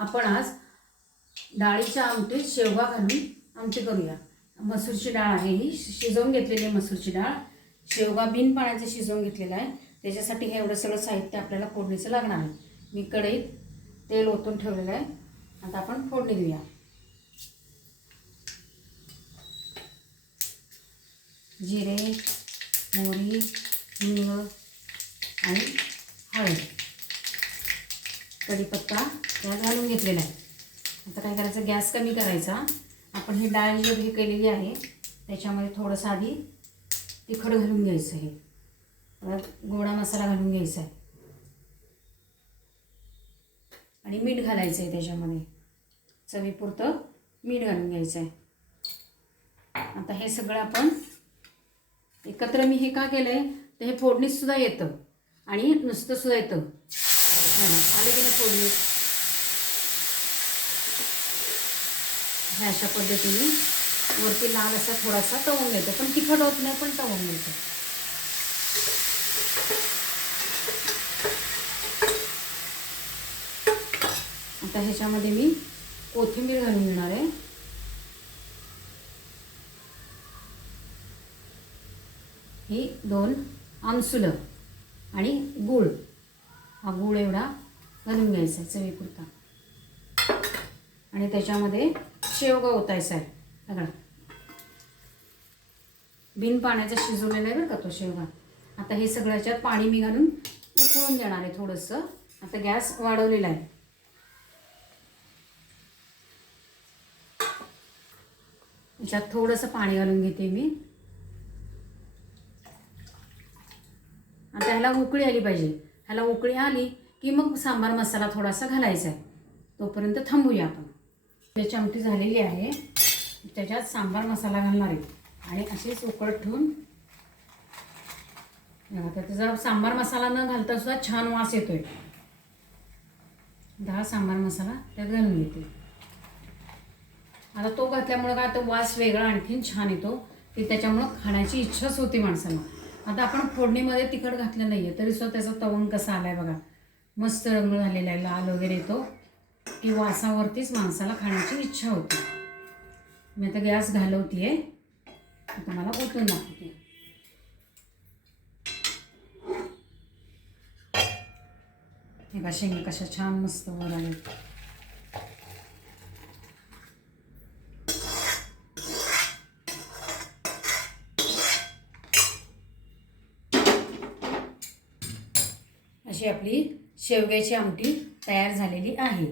आपण आज डाळीच्या आमटीत शेवगा घालून आमटी करूया. मसूरची डाळ आहे ही. शिजवून घेतलेली आहे मसूरची डाळ. शेवगा बिन पाण्याचं शिजवून घेतलेलं आहे. त्याच्यासाठी हे एवढं सगळं साहित्य आपल्याला फोडणीचं लागणार आहे. मी कढईत तेल ओतून ठेवलेलं आहे. आता आपण फोडणी देऊया. जिरे मोहरी हिंग आणि हळद. कढीपत्ता त्यात घालून घेतलेला आहे. आता काय करायचं? गॅस कमी करायचा. आपण ही डाळ जी केलेली आहे त्याच्यामध्ये थोडंसं आधी तिखट घालून घ्यायचं आहे. परत गोडा मसाला घालून घ्यायचा आहे. आणि मीठ घालायचं आहे त्याच्यामध्ये. चवीपुरतं मीठ घालून घ्यायचं आहे. आता हे सगळं आपण एकत्र मी हे का केलं आहे तर हे फोडणीत सुद्धा येतं आणि नुसतं सुद्धा येतं. आले की नाही फोडणीत ह्या अशा पद्धतीने वरती लाल असा थोडासा तवून घेतो. पण तिखट होत नाही पण तवून घेतो. आता ह्याच्यामध्ये मी कोथिंबीर घालून घेणार आहे. ही दोन आमसुलं आणि गूळ. हा गूळ एवढा घालून घ्यायचा आहे चवीपुरता. आणि त्याच्यामध्ये शेवगा ओतायचा आहे. सगळा बिन पाण्याचा शिजवलेला आहे बरं का तो शेवगा. आता हे सगळ्याच्यात पाणी मी घालून उकळून देणार आहे थोडंसं. आता गॅस वाढवलेला आहे. याच्यात थोडंसं पाणी घालून घेते मी. आता ह्याला उकळी आली पाहिजे. ह्याला उकळी आली की मग सांबार मसाला थोडासा घालायचा आहे तोपर्यंत थांबूया आपण. त्याची आमटी झालेली आहे त्याच्यात सांबार मसाला घालणार आहे. आणि अशीच उकळत ठेवून त्याचा सांबार मसाला न घालता सुद्धा छान वास येतोय. दहा सांबार मसाला त्यात घालून येते आता तो घातल्यामुळं काय तो वास वेगळा आणखीन छान येतो. की त्याच्यामुळं खाण्याची इच्छाच होती माणसाला. आता आपण फोडणीमध्ये तिखट घातलं नाही आहे तरी सुद्धा त्याचा तवंग कसा आला आहे बघा. मस्त रंग झालेला आहे लाल वगैरे येतो. की वासावरतीच माणसाला खाण्याची इच्छा होती. मी आता गॅस घालवती आहे तुम्हाला ओतून दाखवते. हे का शेंगा कशा छान मस्त वर आले अशी आपली शेवग्याची आमटी तयार झालेली आहे.